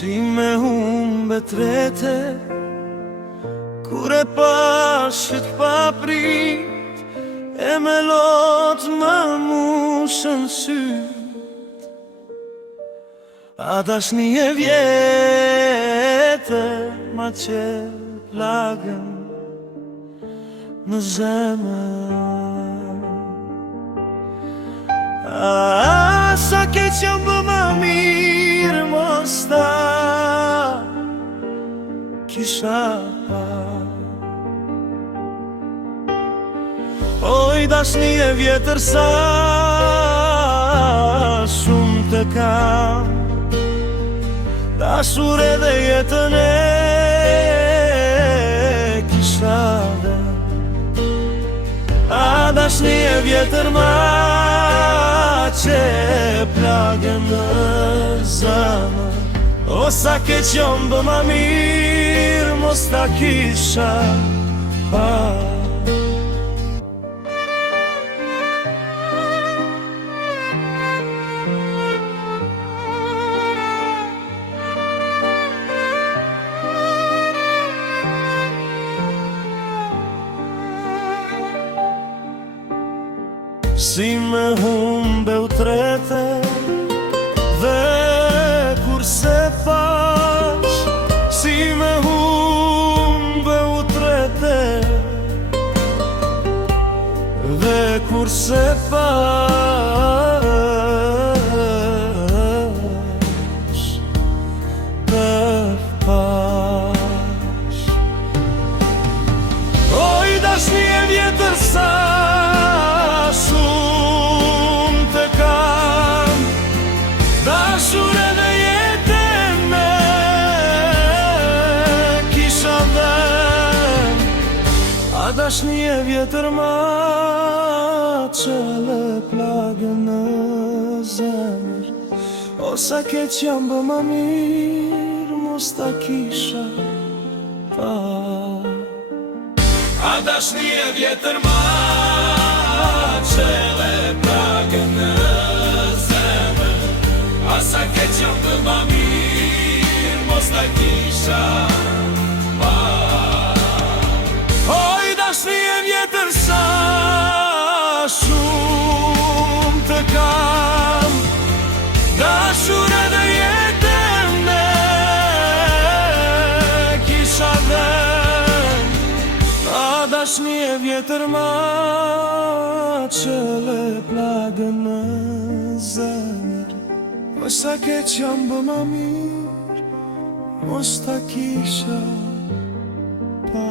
Si me humbe trete, kur e pashit pa prit, e me lot më mushën sy. A dashni e vjetër ma qel plagën në zemër. Sa keq jam bë më mirë mos ta kisha pa. Oj dashni e vjetër sa shumë të kam, dashur edhe jetën e kisha dhe. A dashni e vjetër ma që plagën në zemër. O sa keq jam bë ma mirë mos ta kisha pa. Si me humbe u trete, dhe kur se pash. Si me humbe u trete, dhe kur se pash. Të pash. Oj dashni e vjetër sa shumë të kam, dashur edhe jetën e kisha dhen. A dashni e vjetër ma qele plagën në zemër. O sa keq jam bë ma mirë mos ta kisha pa. A dashni e vjetër ma qele plagën në zemër. A sa keq jam bë ma mirë mos ta kisha pa. Oj dashni e vjetër sa shumë të kam, dashur edhe jetën e kisha dhen. A dashni e vjetër ma qele plagën në zemër. O sa keq jam bë ma mirë mos ta kisha pa.